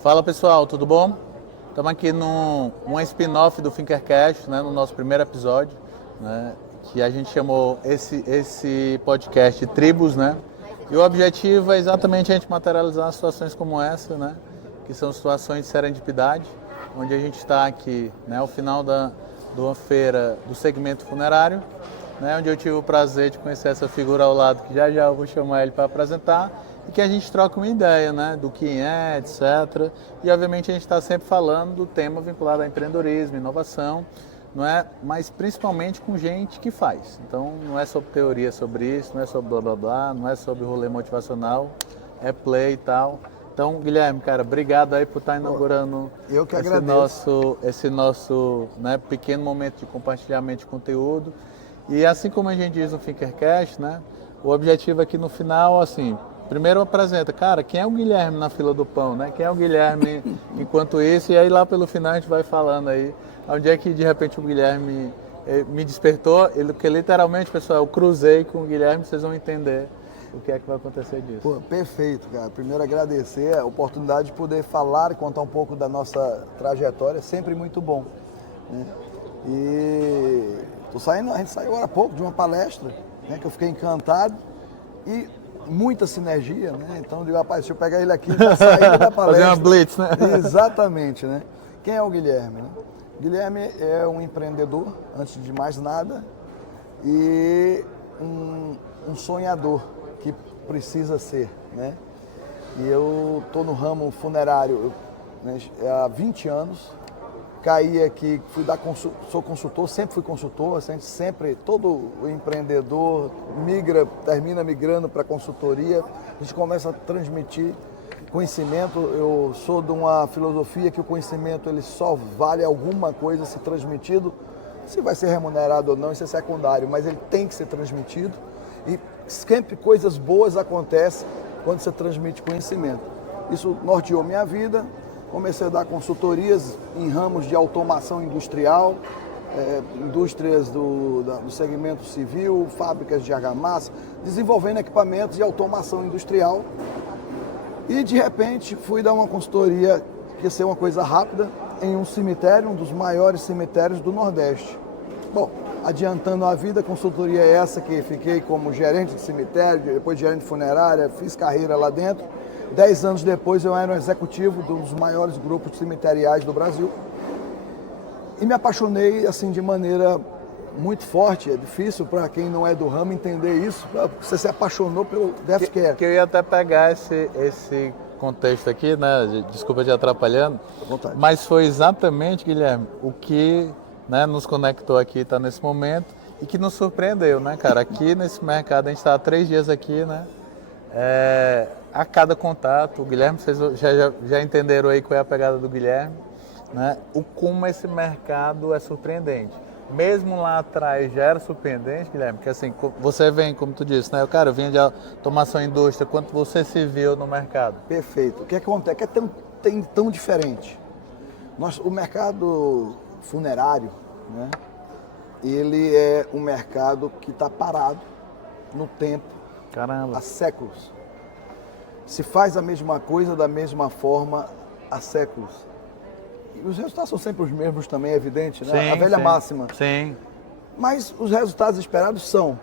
Fala pessoal, tudo bom? Estamos aqui num spin-off do Finkercast, né, no nosso primeiro episódio, né, que a gente chamou esse podcast de Tribos, né? E o objetivo é exatamente a gente materializar situações como essa, né? Que são situações de serendipidade, onde a gente está aqui, né, ao final de uma feira do segmento funerário, né, onde eu tive o prazer de conhecer essa figura ao lado, que já eu vou chamar ele para apresentar, e que a gente troca uma ideia, né, do quem é, etc. E obviamente a gente está sempre falando do tema vinculado a empreendedorismo, inovação, não é? Mas principalmente com gente que faz. Então não é sobre teoria sobre isso, não é sobre blá blá blá, não é sobre rolê motivacional, é play e tal. Então, Guilherme, cara, obrigado aí por estar inaugurando esse nosso né, pequeno momento de compartilhamento de conteúdo. E assim como a gente diz no Finkercast, né, o objetivo aqui no final, assim, primeiro apresenta, cara, quem é o Guilherme na fila do pão, né? Quem é o Guilherme enquanto isso? E aí lá pelo final a gente vai falando aí, onde é que de repente o Guilherme me despertou, porque literalmente, pessoal, eu cruzei com o Guilherme, vocês vão entender o que é que vai acontecer disso. Pô, perfeito, cara. Primeiro agradecer a oportunidade de poder falar e contar um pouco da nossa trajetória, sempre muito bom, né? E a gente saiu agora há pouco de uma palestra, né, que eu fiquei encantado e muita sinergia, né? Então eu digo, rapaz, deixa eu pegar ele aqui para sair da palestra. Fazer uma blitz, né? Exatamente, né? Quem é o Guilherme, né? Guilherme é um empreendedor, antes de mais nada, e um sonhador que precisa ser, né? E eu estou no ramo funerário, né, há 20 anos, caí aqui, sou consultor, sempre fui consultor, todo empreendedor termina migrando para consultoria, a gente começa a transmitir conhecimento. Eu sou de uma filosofia que o conhecimento ele só vale alguma coisa se transmitido, se vai ser remunerado ou não, isso é secundário, mas ele tem que ser transmitido e sempre coisas boas acontecem quando você transmite conhecimento. Isso norteou minha vida. Comecei a dar consultorias em ramos de automação industrial, indústrias do segmento civil, fábricas de argamassa, desenvolvendo equipamentos de automação industrial. E de repente fui dar uma consultoria, que ia ser uma coisa rápida, em um cemitério, um dos maiores cemitérios do Nordeste. Bom, adiantando a vida, a consultoria é essa que fiquei como gerente de cemitério, depois gerente de funerária, fiz carreira lá dentro. 10 anos depois eu era um executivo de um dos maiores grupos cemiteriais do Brasil e me apaixonei assim de maneira muito forte. É difícil para quem não é do ramo entender isso. Você se apaixonou pelo Death Care. Que eu ia até pegar esse contexto aqui, né? Desculpa te atrapalhando, à vontade. Mas foi exatamente, Guilherme, o que, né, nos conectou aqui, tá nesse momento e que nos surpreendeu, né, cara? Aqui nesse mercado, a gente está há 3 dias aqui, né? A cada contato, o Guilherme, vocês já entenderam aí qual é a pegada do Guilherme, né? Como esse mercado é surpreendente. Mesmo lá atrás já era surpreendente, Guilherme, porque assim, você vem, como tu disse, né? Cara, eu vim de automação indústria, quanto você se viu no mercado? Perfeito. O que acontece? Que é tão diferente. O mercado funerário, né? Ele é um mercado que está parado no tempo. Caramba. Há séculos. Se faz a mesma coisa da mesma forma há séculos. E os resultados são sempre os mesmos também, é evidente, né? Sim, a velha máxima. Sim. Mas os resultados esperados são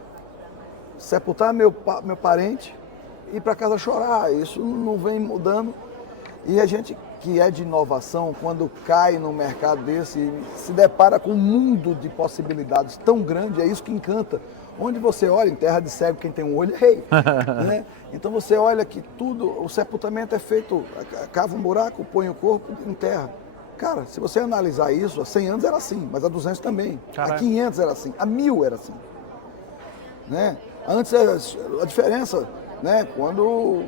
sepultar meu parente e ir para casa chorar. Isso não vem mudando. E a gente que é de inovação, quando cai num mercado desse, se depara com um mundo de possibilidades tão grande, é isso que encanta. Onde você olha, em terra de cego, quem tem um olho é rei. Né? Então você olha que tudo, o sepultamento é feito, cava um buraco, põe o corpo em terra. Cara, se você analisar isso, há 100 anos era assim, mas há 200 também. Há 500 era assim, há 1000 era assim. Né? Antes, a diferença, né? Quando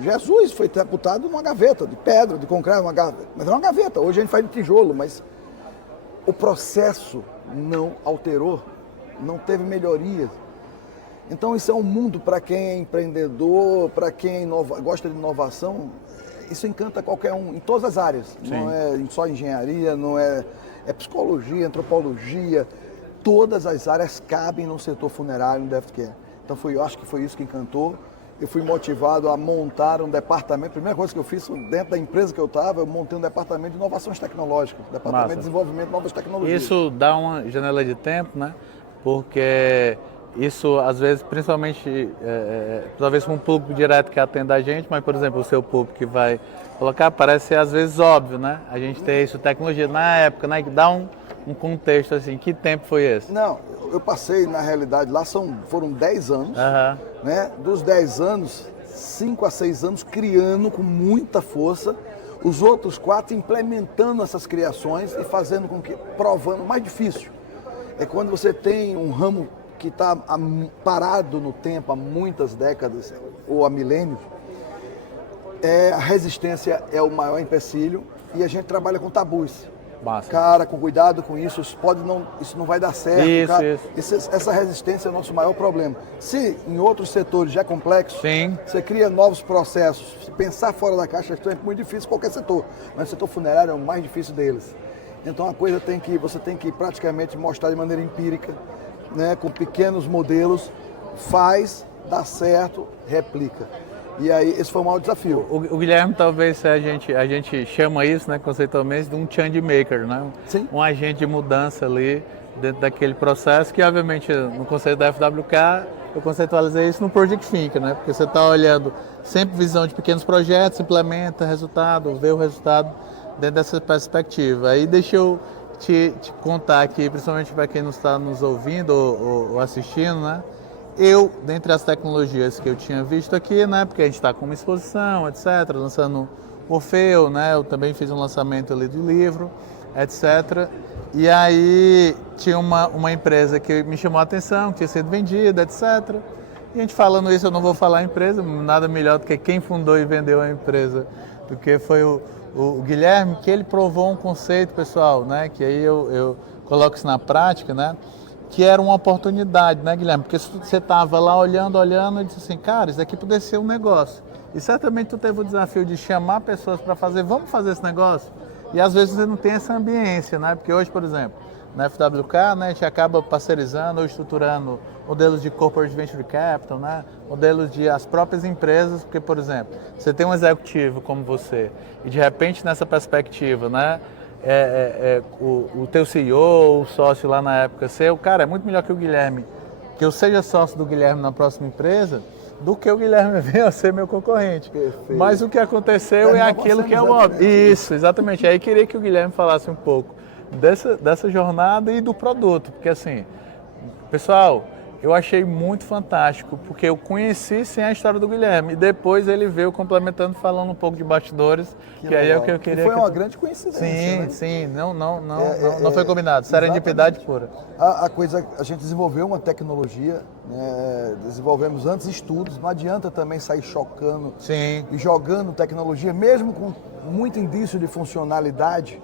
Jesus foi sepultado numa gaveta de pedra, de concreto, uma gaveta. Mas era uma gaveta, hoje a gente faz de tijolo, mas o processo não alterou. Não teve melhorias. Então isso é um mundo para quem é empreendedor, para quem gosta de inovação, isso encanta qualquer um, em todas as áreas. Sim. Não é só engenharia, não é é psicologia, antropologia, todas as áreas cabem no setor funerário no Deftcare. Então eu acho que foi isso que encantou. Eu fui motivado a montar um departamento. A primeira coisa que eu fiz dentro da empresa que eu estava, eu montei um departamento de inovações tecnológicas, departamento de desenvolvimento de novas tecnologias. Isso dá uma janela de tempo, né? Porque isso, às vezes, principalmente, talvez com um público direto que atenda a gente, mas, por exemplo, o seu público que vai colocar, parece às vezes óbvio, né? A gente tem isso, tecnologia na época, né? Que dá um contexto assim. Que tempo foi esse? Não, eu passei, na realidade, lá foram 10 anos, né? Dos 10 anos, 5 a 6 anos criando com muita força, os outros 4 implementando essas criações e fazendo com que, provando, o mais difícil é quando você tem um ramo que está parado no tempo há muitas décadas ou há milênios, a resistência é o maior empecilho e a gente trabalha com tabus. Massa. Cara, com cuidado com isso, isso não vai dar certo. Isso. Essa resistência é o nosso maior problema. Se em outros setores já é complexo, sim, você cria novos processos. Se pensar fora da caixa é muito difícil qualquer setor, mas o setor funerário é o mais difícil deles. Então você tem que praticamente mostrar de maneira empírica, né, com pequenos modelos, dá certo, replica. E aí, esse foi o maior desafio. O Guilherme, talvez, a gente chama isso, né, conceitualmente, de um change maker, né? Sim. Um agente de mudança ali dentro daquele processo, que obviamente no conceito da FWK, eu conceitualizei isso no Project Think, né? Porque você está olhando sempre visão de pequenos projetos, implementa resultado, vê o resultado dentro dessa perspectiva. Aí deixa eu te contar aqui, principalmente para quem não está nos ouvindo ou assistindo, né? Eu, dentre as tecnologias que eu tinha visto aqui, né, porque a gente está com uma exposição, etc., lançando o Orfeu, né, eu também fiz um lançamento ali do livro, etc. E aí tinha uma empresa que me chamou a atenção, que tinha sido vendida, etc. E a gente falando isso, eu não vou falar a empresa, nada melhor do que quem fundou e vendeu a empresa, do que foi o Guilherme, que ele provou um conceito, pessoal, né, que aí eu coloco isso na prática, né, que era uma oportunidade, né, Guilherme? Porque você estava lá olhando e disse assim, cara, isso aqui poderia ser um negócio. E certamente tu teve o desafio de chamar pessoas para fazer, vamos fazer esse negócio? E às vezes você não tem essa ambiência, né? Porque hoje, por exemplo, na FWK, né, a gente acaba parcerizando ou estruturando modelos de corporate venture capital, né? Modelos de as próprias empresas, porque, por exemplo, você tem um executivo como você e de repente nessa perspectiva, né? O teu CEO, o sócio lá na época seu, cara, é muito melhor que o Guilherme, que eu seja sócio do Guilherme na próxima empresa, do que o Guilherme venha a ser meu concorrente. Perfeito. Mas o que aconteceu é aquilo que é o óbvio. Isso, exatamente. Aí queria que o Guilherme falasse um pouco dessa jornada e do produto, porque assim, pessoal, eu achei muito fantástico, porque eu conheci sem a história do Guilherme, e depois ele veio complementando, falando um pouco de bastidores, que aí é o que eu queria. E foi uma grande coincidência, sim, né? Sim, não foi combinado, serendipidade pura. A gente desenvolveu uma tecnologia, né, desenvolvemos antes estudos, não adianta também sair chocando sim. E jogando tecnologia, mesmo com muito indício de funcionalidade.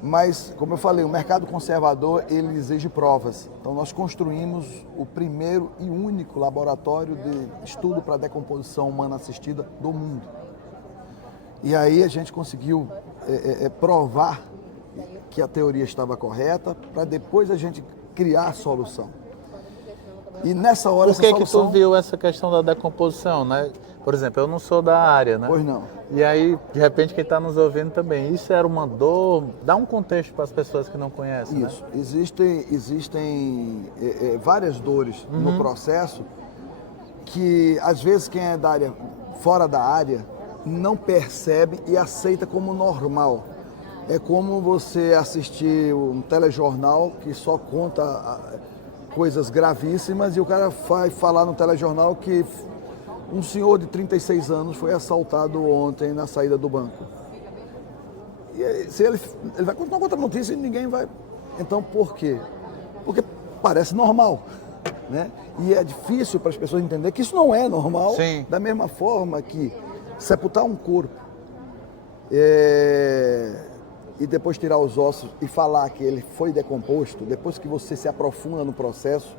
Mas, como eu falei, o mercado conservador, ele exige provas. Então, nós construímos o primeiro e único laboratório de estudo para decomposição humana assistida do mundo. E aí a gente conseguiu provar que a teoria estava correta, para depois a gente criar a solução. E nessa hora, Por que tu viu essa questão da decomposição, né? Por exemplo, eu não sou da área, né? Pois não. E aí, de repente, quem está nos ouvindo também, isso era uma dor? Dá um contexto para as pessoas que não conhecem, isso, né? Existem várias dores no processo que, às vezes, quem é da área, fora da área, não percebe e aceita como normal. É como você assistir um telejornal que só conta coisas gravíssimas e o cara vai falar no telejornal que um senhor de 36 anos foi assaltado ontem na saída do banco. E se ele vai continuar contando a notícia e ninguém vai... Então, por quê? Porque parece normal, né? E é difícil para as pessoas entenderem que isso não é normal. Sim. Da mesma forma que sepultar um corpo e depois tirar os ossos e falar que ele foi decomposto, depois que você se aprofunda no processo,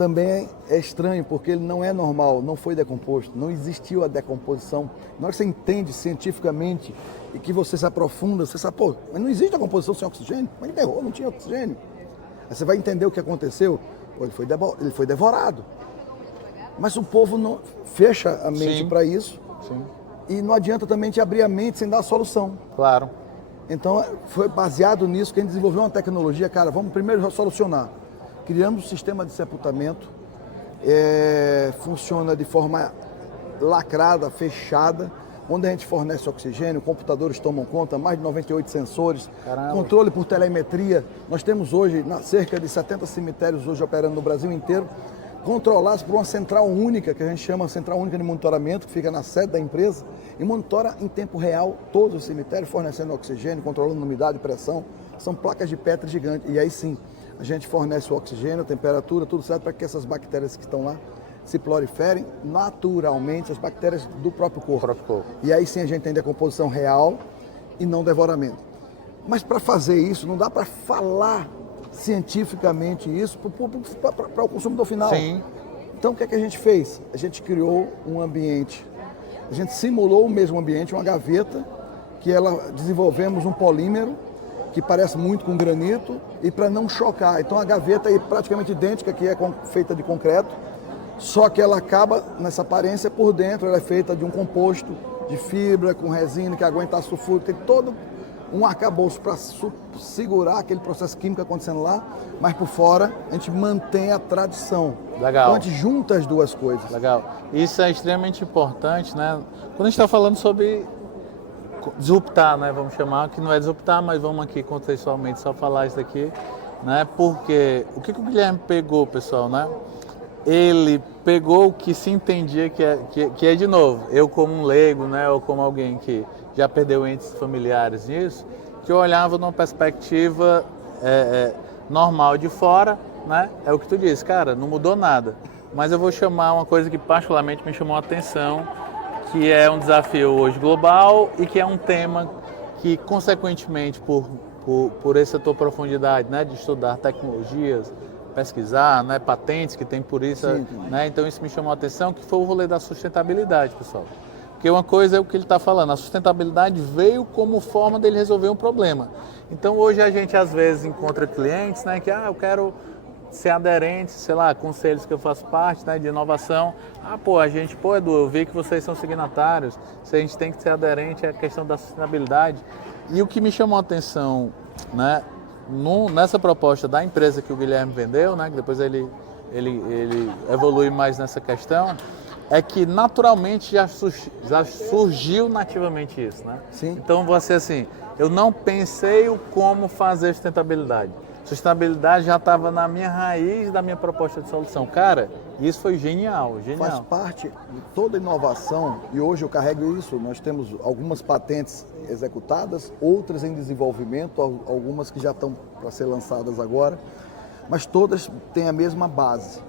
também é estranho, porque ele não é normal, não foi decomposto, não existiu a decomposição. Na hora que você entende cientificamente e que você se aprofunda, você sabe, pô, mas não existe decomposição sem oxigênio? Mas enterrou, não tinha oxigênio. Aí você vai entender o que aconteceu, pô, ele foi devorado. Mas o povo não fecha a mente para isso. Sim. E não adianta também te abrir a mente sem dar a solução. Claro. Então, foi baseado nisso que a gente desenvolveu uma tecnologia, cara, vamos primeiro solucionar. Criamos um sistema de sepultamento, funciona de forma lacrada, fechada, onde a gente fornece oxigênio, computadores tomam conta, mais de 98 sensores, Caramba. Controle por telemetria. Nós temos hoje cerca de 70 cemitérios hoje operando no Brasil inteiro, controlados por uma central única, que a gente chama Central Única de Monitoramento, que fica na sede da empresa, e monitora em tempo real todos os cemitérios, fornecendo oxigênio, controlando umidade e pressão. São placas de Petri gigantes. E aí sim, a gente fornece o oxigênio, a temperatura, tudo certo para que essas bactérias que estão lá se proliferem naturalmente, as bactérias do próprio corpo. E aí sim a gente tem decomposição real e não devoramento. Mas para fazer isso, não dá para falar cientificamente isso para o consumidor final. Sim. Então o que é que a gente fez? A gente criou um ambiente, a gente simulou o mesmo ambiente, uma gaveta, que desenvolvemos um polímero que parece muito com granito e para não chocar. Então a gaveta é praticamente idêntica, que é feita de concreto, só que ela acaba nessa aparência por dentro, ela é feita de um composto de fibra com resina que aguenta sulfuro, tem todo um arcabouço para segurar aquele processo químico acontecendo lá, mas por fora a gente mantém a tradição. Legal. Então a gente junta as duas coisas. Legal. Isso é extremamente importante, né? Quando a gente está falando sobre disruptar, né? Vamos chamar, que não é disruptar, mas vamos aqui contextualmente só falar isso aqui, né? Porque o que o Guilherme pegou, pessoal, né? Ele pegou o que se entendia que é de novo, eu como um leigo, né? Ou como alguém que já perdeu entes familiares nisso, que eu olhava numa perspectiva normal de fora, né? É o que tu disse, cara, não mudou nada. Mas eu vou chamar uma coisa que particularmente me chamou a atenção, que é um desafio hoje global e que é um tema que, consequentemente, por essa tua profundidade, né, de estudar tecnologias, pesquisar, né, patentes que tem por isso, Sim. né, então isso me chamou a atenção, que foi o rolê da sustentabilidade, pessoal. Porque uma coisa é o que ele está falando, a sustentabilidade veio como forma dele resolver um problema. Então hoje a gente às vezes encontra clientes, né, que eu quero ser aderente, sei lá, conselhos que eu faço parte, né, de inovação. Edu, eu vi que vocês são signatários, se a gente tem que ser aderente à questão da sustentabilidade. E o que me chamou a atenção, né, nessa proposta da empresa que o Guilherme vendeu, né, que depois ele evolui mais nessa questão, é que naturalmente já surgiu nativamente isso, né? Sim. Então você assim, eu não pensei o como fazer sustentabilidade. Sustentabilidade já estava na minha raiz da minha proposta de solução. Cara, isso foi genial. Faz parte de toda inovação e hoje eu carrego isso. Nós temos algumas patentes executadas, outras em desenvolvimento, algumas que já estão para ser lançadas agora, mas todas têm a mesma base.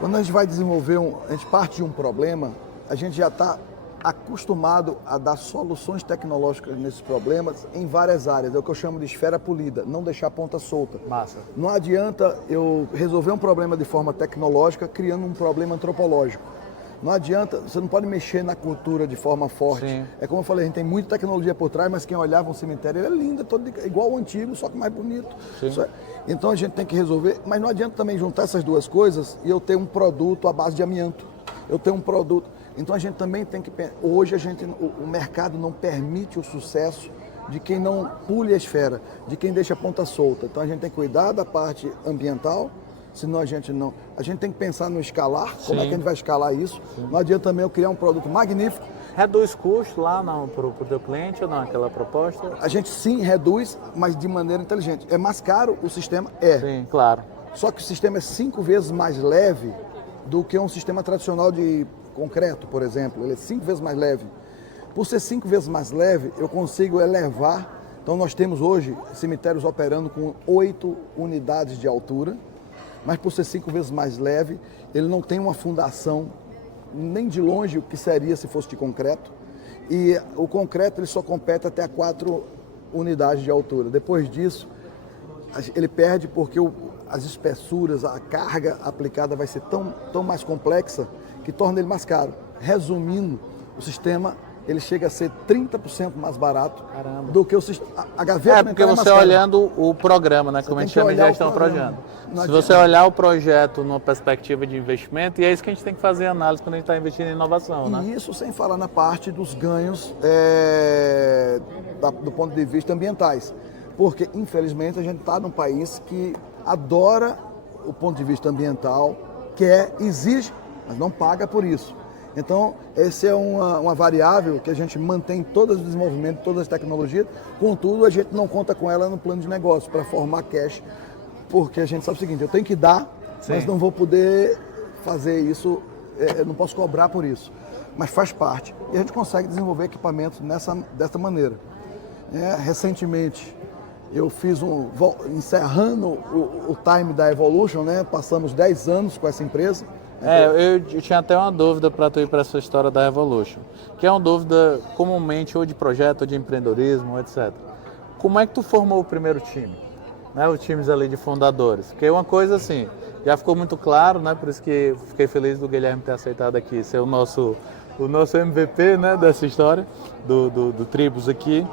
Quando a gente vai desenvolver, a gente parte de um problema, a gente já está acostumado a dar soluções tecnológicas nesses problemas em várias áreas. É o que eu chamo de esfera polida, não deixar a ponta solta. Massa. Não adianta eu resolver um problema de forma tecnológica criando um problema antropológico. Não adianta, você não pode mexer na cultura de forma forte. Sim. É como eu falei, a gente tem muita tecnologia por trás, mas quem olhava um cemitério, ele é lindo, igual o antigo, só que mais bonito. Então a gente tem que resolver, mas não adianta também juntar essas duas coisas e eu ter um produto à base de amianto. Eu tenho um produto. Então a gente também tem que pensar, hoje o mercado não permite o sucesso de quem não pule a esfera, de quem deixa a ponta solta. Então a gente tem que cuidar da parte ambiental, senão a gente tem que pensar no escalar, como é que a gente vai escalar isso. Sim. Não adianta também eu criar um produto magnífico. Reduz custo lá para o teu cliente ou não, aquela proposta? A gente sim reduz, mas de maneira inteligente. É mais caro o sistema? Sim, claro. Só que o sistema é 5 vezes mais leve do que um sistema tradicional de concreto, por exemplo. Ele é 5 vezes mais leve. Por ser 5 vezes mais leve, eu consigo elevar. Então nós temos hoje cemitérios operando com 8 unidades de altura, mas por ser 5 vezes mais leve, ele não tem uma fundação nem de longe o que seria se fosse de concreto. E o concreto ele só compete até 4 unidades de altura. Depois disso, ele perde porque as espessuras, a carga aplicada vai ser tão mais complexa que torna ele mais caro. Resumindo, o sistema ele chega a ser 30% mais barato do que o sistema. A gaveta porque você olhando o programa, né? Como a gente chama de gestão projeto. Se você olhar o projeto numa perspectiva de investimento, e é isso que a gente tem que fazer análise quando a gente está investindo em inovação, né? E isso sem falar na parte dos ganhos do ponto de vista ambientais. Porque, infelizmente, a gente está num país que adora o ponto de vista ambiental, exige, mas não paga por isso. Então, essa é uma variável que a gente mantém todo o desenvolvimento, todas as tecnologias, contudo, a gente não conta com ela no plano de negócio para formar cash, porque a gente sabe o seguinte, eu tenho que dar, mas não vou poder fazer isso, eu não posso cobrar por isso, mas faz parte. E a gente consegue desenvolver equipamentos dessa maneira. Recentemente, eu fiz encerrando o time da Evolution, né? Passamos 10 anos com essa empresa. Eu tinha até uma dúvida para tu ir para essa história da Evolution, que é uma dúvida comumente ou de projeto, ou de empreendedorismo, etc. Como é que tu formou o primeiro time? Né, os times ali de fundadores? Porque uma coisa assim, já ficou muito claro, né? Por isso que fiquei feliz do Guilherme ter aceitado aqui ser o nosso MVP, né, dessa história, do Tribus aqui.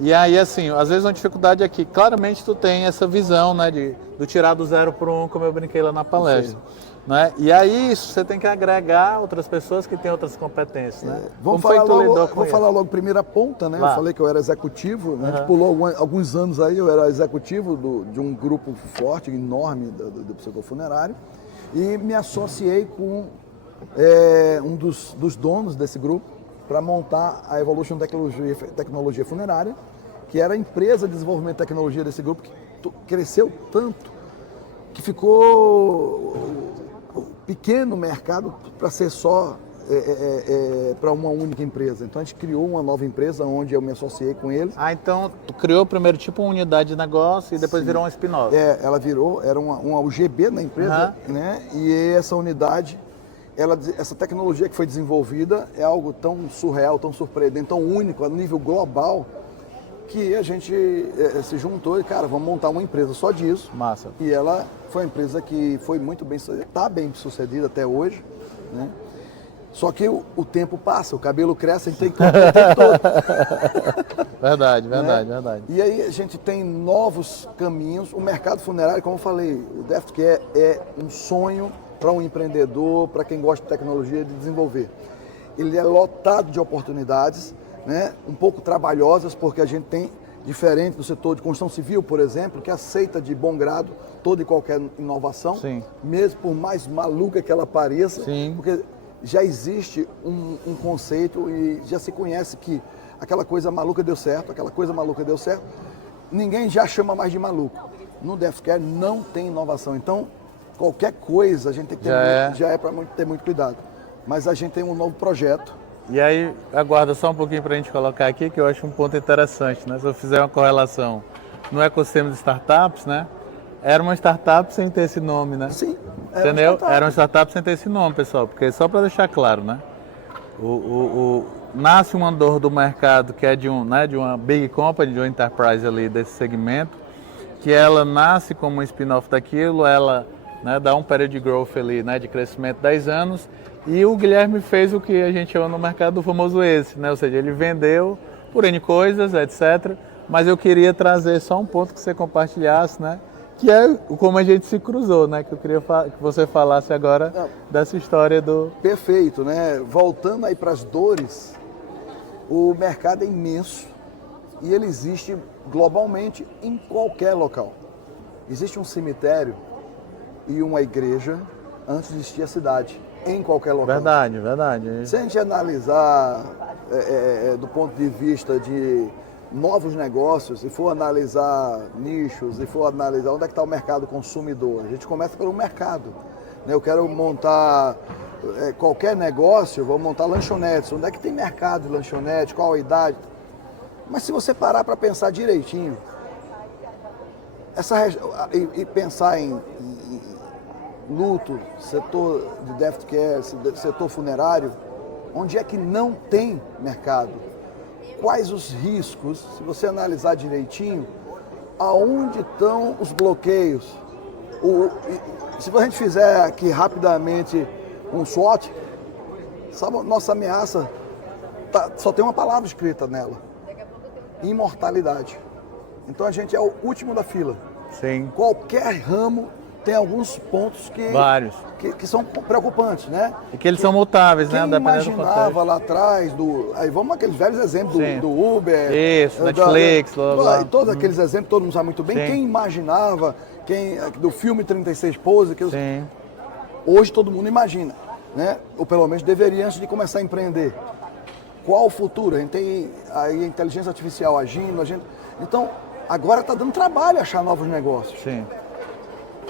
E aí, assim, às vezes uma dificuldade é que claramente tu tem essa visão, né, do tirar do 0 para o 1, como eu brinquei lá na palestra. Né? E aí isso você tem que agregar outras pessoas que têm outras competências, né? Vamos falar logo primeira ponta, né? Eu falei que eu era executivo, né? A gente pulou alguns anos aí, eu era executivo de um grupo forte, enorme do setor funerário e me associei com um dos donos desse grupo para montar a Evolution Tecnologia Funerária, que era a empresa de desenvolvimento de tecnologia desse grupo que cresceu tanto que ficou pequeno mercado para ser só para uma única empresa. Então a gente criou uma nova empresa onde eu me associei com eles. Então tu criou primeiro tipo uma unidade de negócio e depois virou um spin-off. Ela virou, era uma UGB na empresa, né? E essa unidade, essa tecnologia que foi desenvolvida é algo tão surreal, tão surpreendente, tão único a nível global, que a gente se juntou e, cara, vamos montar uma empresa só disso. Massa. E ela foi uma empresa que foi muito bem sucedida, está bem sucedida até hoje, né? Só que o tempo passa, o cabelo cresce, a gente tem que cortar o tempo todo. Verdade. E aí a gente tem novos caminhos. O mercado funerário, como eu falei, o DeftCare é um sonho para um empreendedor, para quem gosta de tecnologia, de desenvolver. Ele é lotado de oportunidades, né, um pouco trabalhosas, porque a gente tem, diferente do setor de construção civil, por exemplo, que aceita de bom grado toda e qualquer inovação, Sim. mesmo por mais maluca que ela pareça, Sim. porque já existe um conceito e já se conhece que aquela coisa maluca deu certo, ninguém já chama mais de maluco. No DeftCare não tem inovação, então qualquer coisa a gente tem que ter, para ter muito cuidado. Mas a gente tem um novo projeto. E aí, aguarda só um pouquinho para a gente colocar aqui, que eu acho um ponto interessante, né? Se eu fizer uma correlação no ecossistema de startups, né? Era uma startup sem ter esse nome, né? Sim. Entendeu? Era uma startup sem ter esse nome, pessoal, porque só para deixar claro, né? Nasce uma dor do mercado que é de uma big company, de uma enterprise ali desse segmento, que ela nasce como um spin-off daquilo, ela, né, dá um período de growth ali, né, de crescimento de 10 anos, e o Guilherme fez o que a gente chama no mercado do famoso esse, né? Ou seja, ele vendeu por N coisas, etc. Mas eu queria trazer só um ponto que você compartilhasse, né? Que é como a gente se cruzou, né? Que eu queria que você falasse agora dessa história do... Perfeito, né? Voltando aí para as dores, o mercado é imenso e ele existe globalmente em qualquer local. Existe um cemitério e uma igreja antes de existir a cidade. Em qualquer local. Verdade. Se a gente analisar do ponto de vista de novos negócios, e for analisar nichos, e for analisar onde é que está o mercado consumidor, a gente começa pelo mercado. Eu quero montar qualquer negócio, vou montar lanchonetes. Onde é que tem mercado de lanchonete, qual a idade? Mas se você parar para pensar direitinho, e pensar em luto, setor de DeftCare, setor funerário, onde é que não tem mercado? Quais os riscos, se você analisar direitinho, aonde estão os bloqueios? Se a gente fizer aqui rapidamente um SWOT, sabe, nossa ameaça só tem uma palavra escrita nela: imortalidade. Então a gente é o último da fila. Sim. Qualquer ramo tem alguns pontos que são preocupantes, né? E que eles são mutáveis, né? Quem imaginava lá atrás aí vamos aqueles velhos exemplos do Uber, Netflix, todos aqueles exemplos, todo mundo sabe muito bem. Sim. Quem imaginava, do filme 36 Poses, hoje todo mundo imagina, né? Ou pelo menos deveria antes de começar a empreender. Qual o futuro? A gente tem a inteligência artificial agindo, então agora está dando trabalho achar novos negócios. Sim.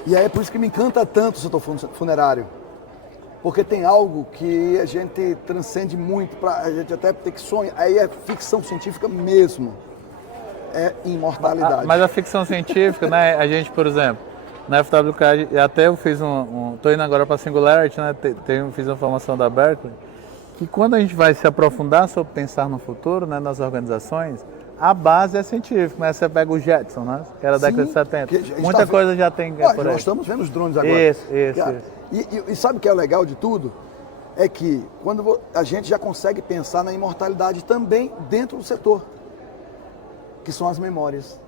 E aí é por isso que me encanta tanto o setor funerário. Porque tem algo que a gente transcende muito, a gente até ter que sonhar. Aí é ficção científica mesmo. É imortalidade. Mas a ficção científica, né? A gente, por exemplo, na FWK, até eu fiz tô indo agora para a Singularity, né? Fiz uma formação da Berkeley, que quando a gente vai se aprofundar sobre pensar no futuro, né, nas organizações, a base é científica, mas você pega o Jetson, né? Que era da década de 70. Muita coisa já tem por aí. Nós estamos vendo os drones agora. Isso. E sabe o que é o legal de tudo? É que quando a gente já consegue pensar na imortalidade também dentro do setor, que são as memórias.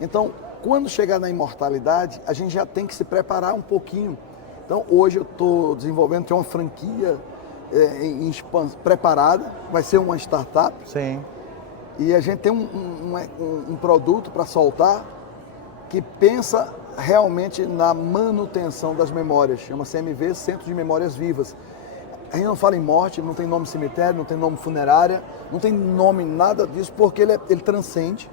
Então, quando chegar na imortalidade, a gente já tem que se preparar um pouquinho. Então, hoje eu estou desenvolvendo uma franquia preparada, vai ser uma startup. Sim. E a gente tem um produto para soltar que pensa realmente na manutenção das memórias. Chama CMV, Centro de Memórias Vivas. A gente não fala em morte, não tem nome cemitério, não tem nome funerária, não tem nome nada disso, porque ele transcende.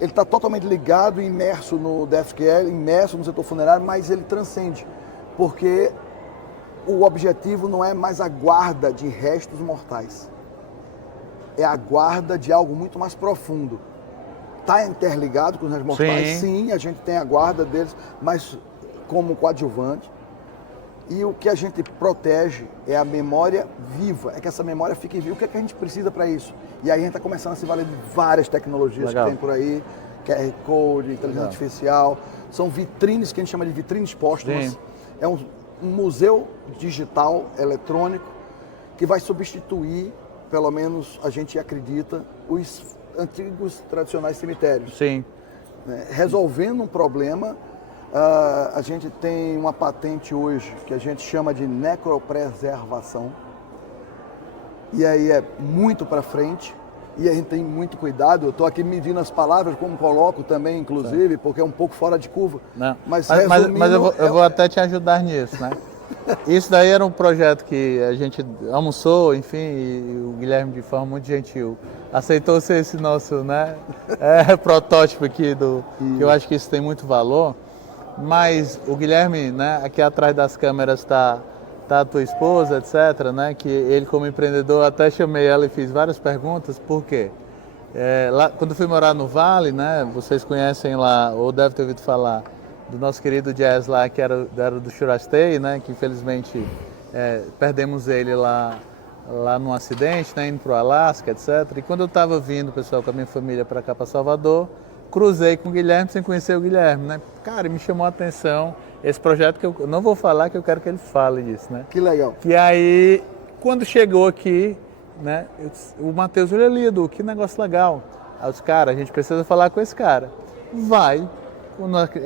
Ele está totalmente ligado, imerso no DFQL, imerso no setor funerário, mas ele transcende. Porque o objetivo não é mais a guarda de restos mortais. É a guarda de algo muito mais profundo. Está interligado com os restos mortais? Sim, a gente tem a guarda deles, mas como coadjuvante. E o que a gente protege é a memória viva, é que essa memória fique viva. O que é que a gente precisa para isso? E aí a gente está começando a se valer de várias tecnologias que tem por aí, QR Code, inteligência artificial, são vitrines que a gente chama de vitrines póstumas. Sim. É um museu digital, eletrônico, que vai substituir, pelo menos a gente acredita, os antigos tradicionais cemitérios. Sim. Resolvendo um problema, a gente tem uma patente hoje que a gente chama de necropreservação. E aí é muito para frente e a gente tem muito cuidado. Eu estou aqui medindo as palavras, como coloco também, inclusive, porque é um pouco fora de curva. Não. Mas eu vou até te ajudar nisso, né? Isso daí era um projeto que a gente almoçou, enfim, e o Guilherme, de forma muito gentil, aceitou ser esse nosso, né, protótipo aqui, que eu acho que isso tem muito valor. Mas o Guilherme, né, aqui atrás das câmeras está a tua esposa, etc., né, que ele como empreendedor, até chamei ela e fiz várias perguntas. Por quê? Lá, quando fui morar no Vale, né, vocês conhecem lá, ou devem ter ouvido falar, do nosso querido Jazz lá, que era do Churastei, né, que infelizmente perdemos ele lá num acidente, né, indo para o Alasca, etc. E quando eu estava vindo, pessoal, com a minha família para cá, para Salvador, cruzei com o Guilherme sem conhecer o Guilherme, né? Cara, me chamou a atenção esse projeto, que eu não vou falar, que eu quero que ele fale disso, né? Que legal. Que aí, quando chegou aqui, né, o Matheus, olha ali, Edu, que negócio legal. Aí os caras, a gente precisa falar com esse cara. Vai.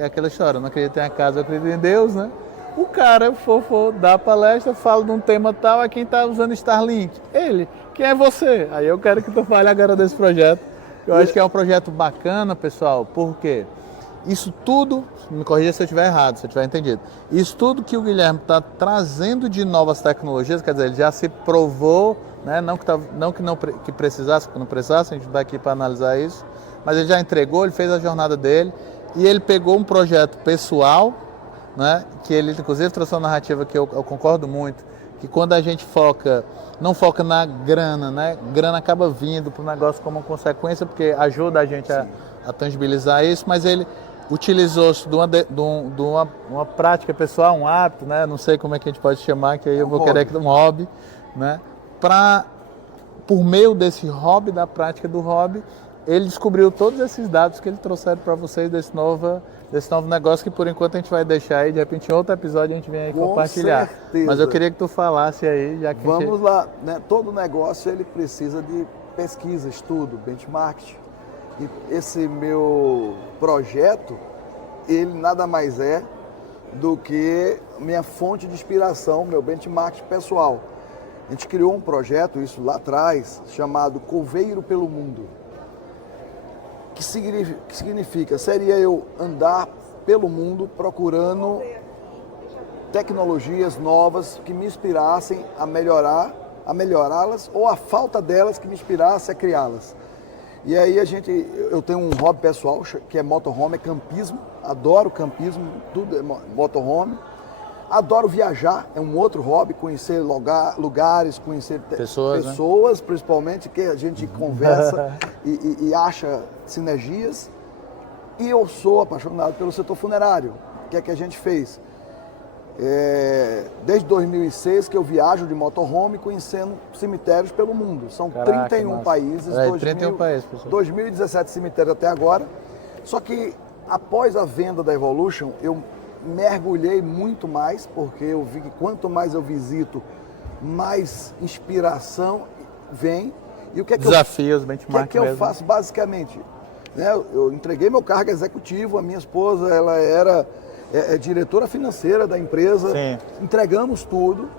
Aquela história, não acredito em a casa, eu acredito em Deus, né? O cara for dar palestra, fala de um tema tal, é quem está usando Starlink. Ele, quem é você? Aí eu quero que tu fale agora desse projeto. Eu acho que é um projeto bacana, pessoal, porque isso tudo, me corrija se eu estiver errado, se eu estiver entendido, isso tudo que o Guilherme está trazendo de novas tecnologias, quer dizer, ele já se provou, né? que precisasse, porque não precisasse, a gente está aqui para analisar isso, mas ele já entregou, ele fez a jornada dele, e ele pegou um projeto pessoal, né, que ele inclusive trouxe uma narrativa que eu concordo muito, que quando a gente não foca na grana, né, grana acaba vindo para o negócio como consequência, porque ajuda a gente a tangibilizar isso, mas ele utilizou-se de uma prática pessoal, um hábito, né, não sei como é que a gente pode chamar, que aí eu vou querer que um hobby, né, por meio desse hobby, da prática do hobby, ele descobriu todos esses dados que ele trouxeram para vocês desse nova desse novo negócio que por enquanto a gente vai deixar aí, de repente em outro episódio a gente vem aí compartilhar. Certeza. Mas eu queria que tu falasse aí, já que Vamos lá, né? Todo negócio ele precisa de pesquisa, estudo, benchmark. E esse meu projeto, ele nada mais é do que minha fonte de inspiração, meu benchmark pessoal. A gente criou um projeto, isso lá atrás, chamado Coveiro pelo Mundo. Que significa? Seria eu andar pelo mundo procurando tecnologias novas que me inspirassem a melhorá-las, ou a falta delas que me inspirasse a criá-las. E aí eu tenho um hobby pessoal que é motorhome, é campismo, adoro campismo, tudo é motorhome. Adoro viajar, é um outro hobby, conhecer lugares, conhecer pessoas, principalmente, que a gente conversa e acha sinergias. E eu sou apaixonado pelo setor funerário. O que é que a gente fez? Desde 2006 que eu viajo de motorhome conhecendo cemitérios pelo mundo. São 31 países, 31 países, pessoal. 2017 cemitérios até agora. Só que após a venda da Evolution, eu mergulhei muito mais, porque eu vi que quanto mais eu visito, mais inspiração vem. E o que é que desafios, benchmark. O que é que eu faço basicamente? Eu entreguei meu cargo executivo, a minha esposa ela era diretora financeira da empresa. Sim. Entregamos tudo,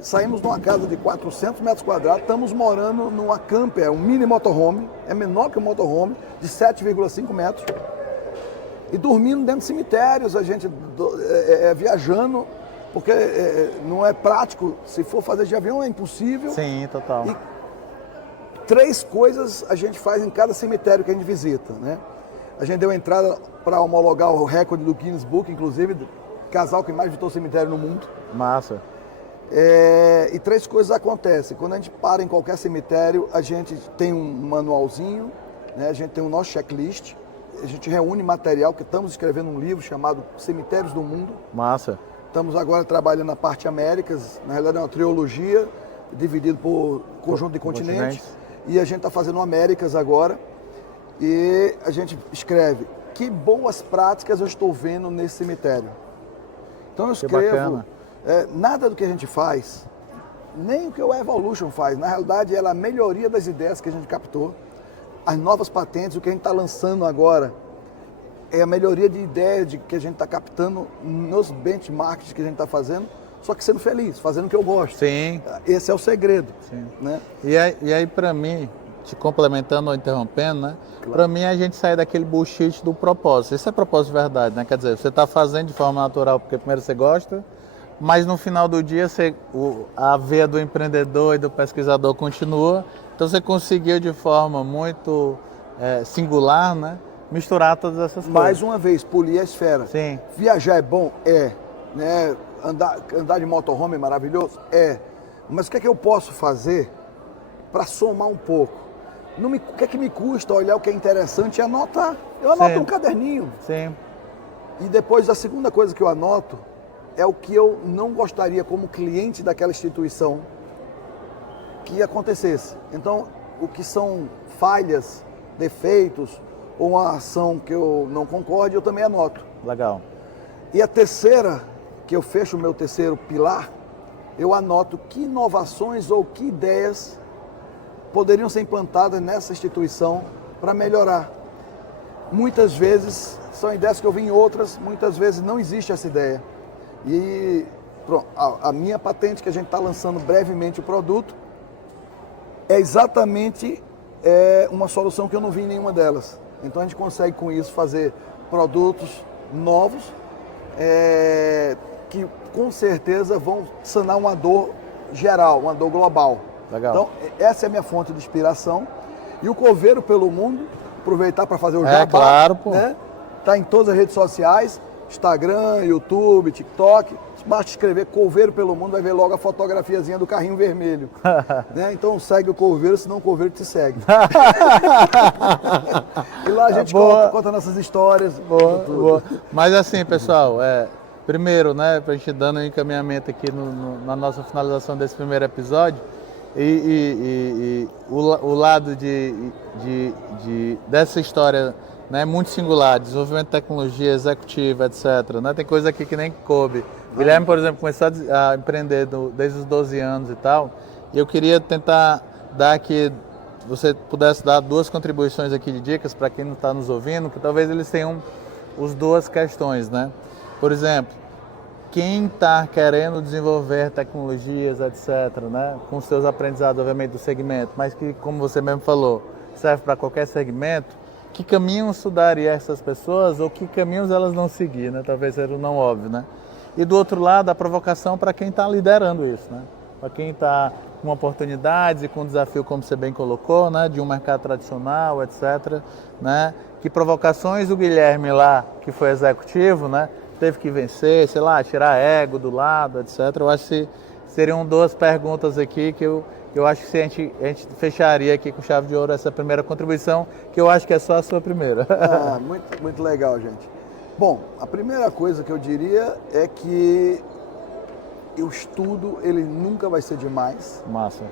saímos de uma casa de 400 metros quadrados, estamos morando numa camper, um mini motorhome, é menor que um motorhome, de 7,5 metros. E dormindo dentro de cemitérios, a gente viajando, porque não é prático, se for fazer de avião é impossível. Sim, total. E 3 coisas a gente faz em cada cemitério que a gente visita, né? A gente deu entrada para homologar o recorde do Guinness Book, inclusive, do casal que mais visitou cemitério no mundo. Massa. E 3 coisas acontecem. Quando a gente para em qualquer cemitério, a gente tem um manualzinho, né? A gente tem o nosso checklist. A gente reúne material, que estamos escrevendo um livro chamado Cemitérios do Mundo. Massa. Estamos agora trabalhando na parte Américas, na realidade é uma trilogia, dividido por conjunto de continentes. E a gente está fazendo Américas agora. E a gente escreve, que boas práticas eu estou vendo nesse cemitério. Então eu escrevo, nada do que a gente faz, nem o que o Evolution faz, na realidade é a melhoria das ideias que a gente captou. As novas patentes, o que a gente está lançando agora, é a melhoria de ideias que a gente está captando nos benchmarks que a gente está fazendo, só que sendo feliz, fazendo o que eu gosto. Sim. Esse é o segredo. Sim. Né? E aí para mim, te complementando ou interrompendo, né? Claro. Para mim a gente sai daquele bullshit do propósito. Isso é propósito de verdade, né? Quer dizer, você está fazendo de forma natural porque primeiro você gosta, mas no final do dia a veia do empreendedor e do pesquisador continua. Então você conseguiu de forma muito singular, né, misturar todas essas coisas. Mais uma vez, polir a esfera. Sim. Viajar é bom? Né? Andar de motorhome é maravilhoso? Mas o que é que eu posso fazer para somar um pouco? O que é que me custa olhar o que é interessante e anotar? Eu anoto um caderninho. Sim. E depois a segunda coisa que eu anoto é o que eu não gostaria como cliente daquela instituição que acontecesse. Então, o que são falhas, defeitos ou uma ação que eu não concorde, eu também anoto. Legal. E a terceira, que eu fecho o meu terceiro pilar, eu anoto que inovações ou que ideias poderiam ser implantadas nessa instituição para melhorar. Muitas vezes são ideias que eu vi em outras, muitas vezes não existe essa ideia. E pronto, a minha patente, que a gente está lançando brevemente o produto, é exatamente uma solução que eu não vi em nenhuma delas. Então a gente consegue com isso fazer produtos novos que com certeza vão sanar uma dor geral, uma dor global. Legal. Então essa é a minha fonte de inspiração. E o Coveiro pelo Mundo, aproveitar para fazer o jabá. Claro, pô. Né? Tá em todas as redes sociais, Instagram, YouTube, TikTok. Basta escrever Coveiro pelo Mundo, vai ver logo a fotografiazinha do carrinho vermelho. Né? Então segue o Coveiro, senão o Coveiro te segue. E lá a gente conta nossas histórias. Boa. Mas assim, pessoal, primeiro, né, pra gente dando um encaminhamento aqui na nossa finalização desse primeiro episódio, e o lado dessa história né, muito singular, desenvolvimento de tecnologia, executiva, etc. Né? Tem coisa aqui que nem coube. O Guilherme, por exemplo, começou a empreender desde os 12 anos e tal, e eu queria tentar dar aqui, você pudesse dar 2 contribuições aqui de dicas para quem não está nos ouvindo, que talvez eles tenham as 2 questões, né? Por exemplo, quem está querendo desenvolver tecnologias, etc., né, com seus aprendizados, obviamente, do segmento, mas que, como você mesmo falou, serve para qualquer segmento, que caminhos estudaria essas pessoas ou que caminhos elas não seguir, né? Talvez seja o não óbvio, né? E do outro lado, a provocação para quem está liderando isso, né? Para quem está com oportunidades e com desafio, como você bem colocou, né? De um mercado tradicional, etc., né? Que provocações o Guilherme lá, que foi executivo, né? Teve que vencer, sei lá, tirar ego do lado, etc. Eu acho que seriam 2 perguntas aqui que eu acho que a gente fecharia aqui com chave de ouro essa primeira contribuição, que eu acho que é só a sua primeira. Muito, muito legal, gente. Bom, a primeira coisa que eu diria é que o estudo, ele nunca vai ser demais. Massa.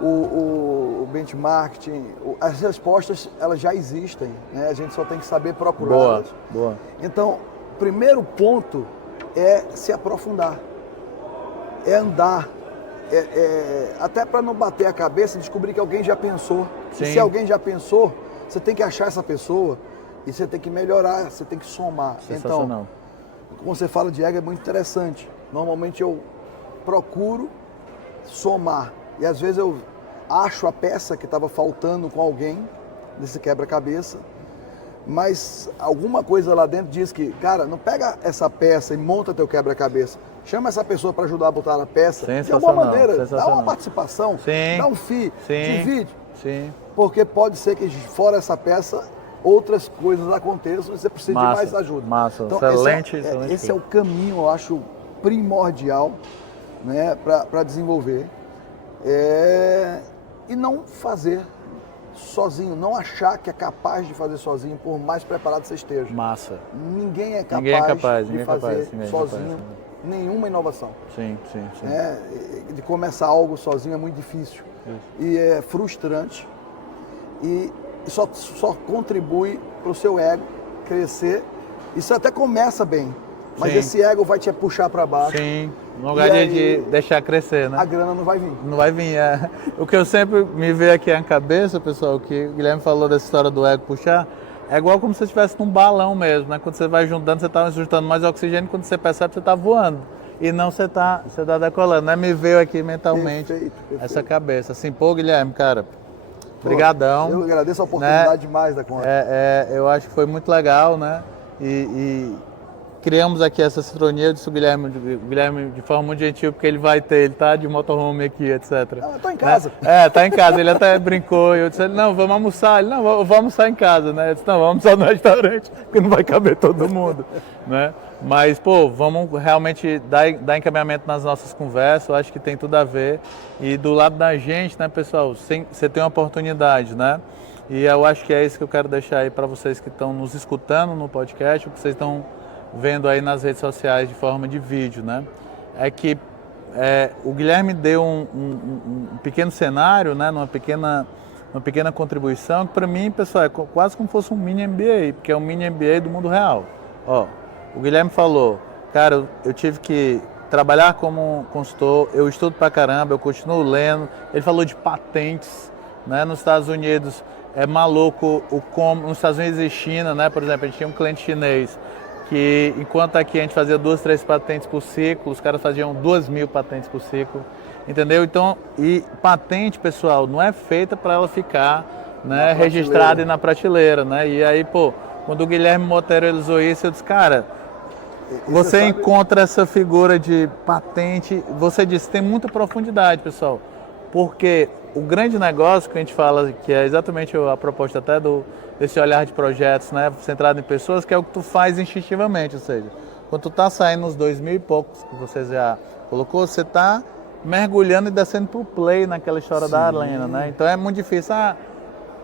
O benchmarking, as respostas, elas já existem, né? A gente só tem que saber procurá-las. Boa. Então, o primeiro ponto é se aprofundar, é andar, até para não bater a cabeça e descobrir que alguém já pensou. E se alguém já pensou, você tem que achar essa pessoa e você tem que melhorar, você tem que somar. Então, como você fala de ego, é muito interessante. Normalmente eu procuro somar e às vezes eu acho a peça que estava faltando com alguém nesse quebra-cabeça, mas alguma coisa lá dentro diz que, cara, não pega essa peça e monta teu quebra-cabeça. Chama essa pessoa para ajudar a botar a peça. De alguma maneira, dá uma participação, dá um fee, divide. Sim. Porque pode ser que fora essa peça, outras coisas aconteçam e você precisa de mais ajuda. Massa, então, excelente. Esse é o caminho, eu acho, primordial, né, para desenvolver. E não fazer sozinho, não achar que é capaz de fazer sozinho, por mais preparado que você esteja. Massa. Ninguém é capaz de fazer sozinho nenhuma inovação. Sim. De começar algo sozinho é muito difícil. Isso. E é frustrante e só contribui para o seu ego crescer. Isso até começa bem, mas esse ego vai te puxar para baixo. Sim, no lugar de deixar crescer, né? A grana não vai vir. Não vai vir, O que eu sempre me vejo aqui na cabeça, pessoal, que o Guilherme falou dessa história do ego puxar, é igual como se você estivesse num balão mesmo, né? Quando você vai juntando, você está juntando mais oxigênio, quando você percebe, você está voando. E não você tá decolando, né? Me veio aqui mentalmente perfeito. Essa cabeça. Assim, pô, Guilherme, cara, brigadão. Eu agradeço a oportunidade demais da conta. Eu acho que foi muito legal, né? E criamos aqui essa sincronia. Eu disse o Guilherme de forma muito gentil, porque ele tá de motorhome aqui, etc. Eu tô em casa. Tá em casa. Ele até brincou. Eu disse, não, vamos almoçar. Ele, não, vamos almoçar em casa, né? Eu disse, não, vamos almoçar no restaurante, porque não vai caber todo mundo, né? Mas, pô, vamos realmente dar encaminhamento nas nossas conversas, eu acho que tem tudo a ver. E do lado da gente, né, pessoal, você tem uma oportunidade, né? E eu acho que é isso que eu quero deixar aí para vocês que estão nos escutando no podcast, o que vocês estão vendo aí nas redes sociais de forma de vídeo, né? É que o Guilherme deu um pequeno cenário, né, uma pequena contribuição, que para mim, pessoal, é quase como se fosse um mini MBA, porque é um mini MBA do mundo real. Ó, o Guilherme falou, cara, eu tive que trabalhar como consultor, eu estudo pra caramba, eu continuo lendo. Ele falou de patentes, né? Nos Estados Unidos é maluco nos Estados Unidos e China, né? Por exemplo, a gente tinha um cliente chinês que, enquanto aqui a gente fazia 2, 3 patentes por ciclo, os caras faziam 2.000 patentes por ciclo, entendeu? Então, e patente, pessoal, não é feita para ela ficar, né, registrada e na prateleira, né? E aí, pô, quando o Guilherme materializou isso, eu disse, cara, você encontra essa figura de patente, você disse, tem muita profundidade, pessoal, porque o grande negócio que a gente fala, que é exatamente a proposta até desse olhar de projetos, né, centrado em pessoas, que é o que tu faz instintivamente, ou seja, quando tu tá saindo nos 2.000 e poucos que você já colocou, você tá mergulhando e descendo pro play naquela história da Arena, né? Então é muito difícil.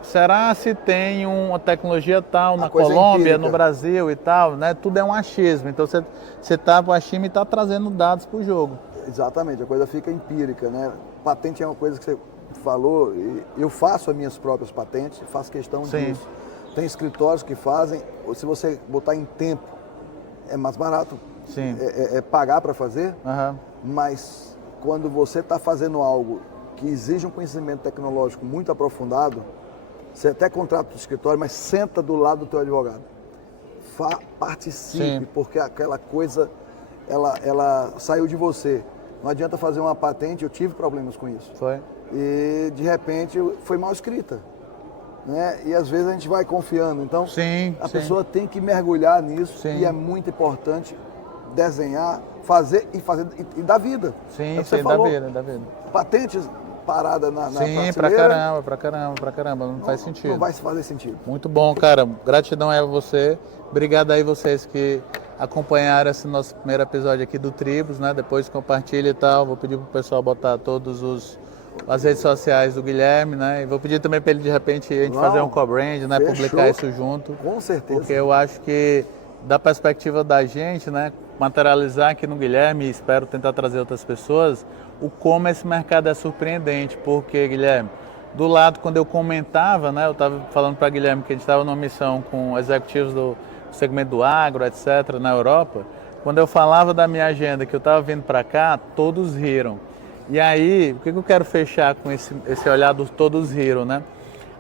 Será se tem uma tecnologia tal na Colômbia, no Brasil e tal, né? Tudo é um achismo. Então você tá com o achismo e está trazendo dados para o jogo. Exatamente, a coisa fica empírica, né? Patente é uma coisa que você falou, eu faço as minhas próprias patentes, faço questão disso. Tem escritórios que fazem, se você botar em tempo, é mais barato. Sim. É pagar para fazer, Aham. mas quando você está fazendo algo que exige um conhecimento tecnológico muito aprofundado, você até contrata o escritório, mas senta do lado do teu advogado. Participe, Sim. porque aquela coisa, ela saiu de você. Não adianta fazer uma patente, eu tive problemas com isso. Foi. E, de repente, foi mal escrita. Né? E, às vezes, a gente vai confiando. Então, Sim, a sim. pessoa tem que mergulhar nisso. Sim. E é muito importante desenhar, fazer e dar vida. Sim, É o que você sim, falou. dá vida. Patentes parada na Sim, prateleira, pra caramba, não faz sentido. não vai fazer sentido. Muito bom, cara. Gratidão aí a você. Obrigado aí vocês que acompanharam esse nosso primeiro episódio aqui do Tribos, né? Depois compartilha e tal. Vou pedir pro pessoal botar todos as redes sociais do Guilherme, né? E vou pedir também para ele, de repente, a gente Não, fazer um co-brand, né? fechou. Publicar isso junto. Com certeza. Porque eu acho que, da perspectiva da gente, né? Materializar aqui no Guilherme, e espero tentar trazer outras pessoas, o como esse mercado é surpreendente. Porque, Guilherme, do lado, quando eu comentava, né? Eu estava falando para Guilherme que a gente estava numa missão com executivos do segmento do agro, etc., na Europa. Quando eu falava da minha agenda, que eu estava vindo para cá, todos riram. E aí, o que eu quero fechar com esse olhar do todos riram, né?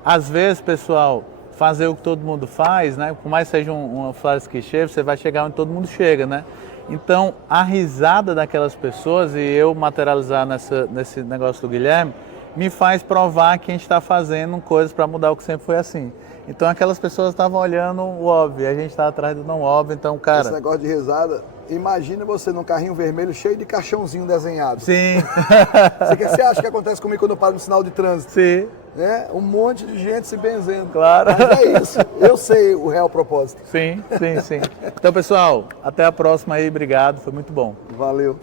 Às vezes, pessoal, fazer o que todo mundo faz, né? Por mais que seja uma frase clichê, você vai chegar onde todo mundo chega, né? Então, a risada daquelas pessoas, e eu materializar nesse negócio do Guilherme, me faz provar que a gente está fazendo coisas para mudar o que sempre foi assim. Então, aquelas pessoas estavam olhando o óbvio, a gente está atrás do não óbvio. Então, cara... Esse negócio de risada, imagina você num carrinho vermelho cheio de caixãozinho desenhado. Sim. Você acha que acontece comigo quando eu paro no sinal de trânsito? Sim. Né? Um monte de gente se benzendo. Claro. Mas é isso, eu sei o real propósito. Sim. Então, pessoal, até a próxima aí. Obrigado, foi muito bom. Valeu.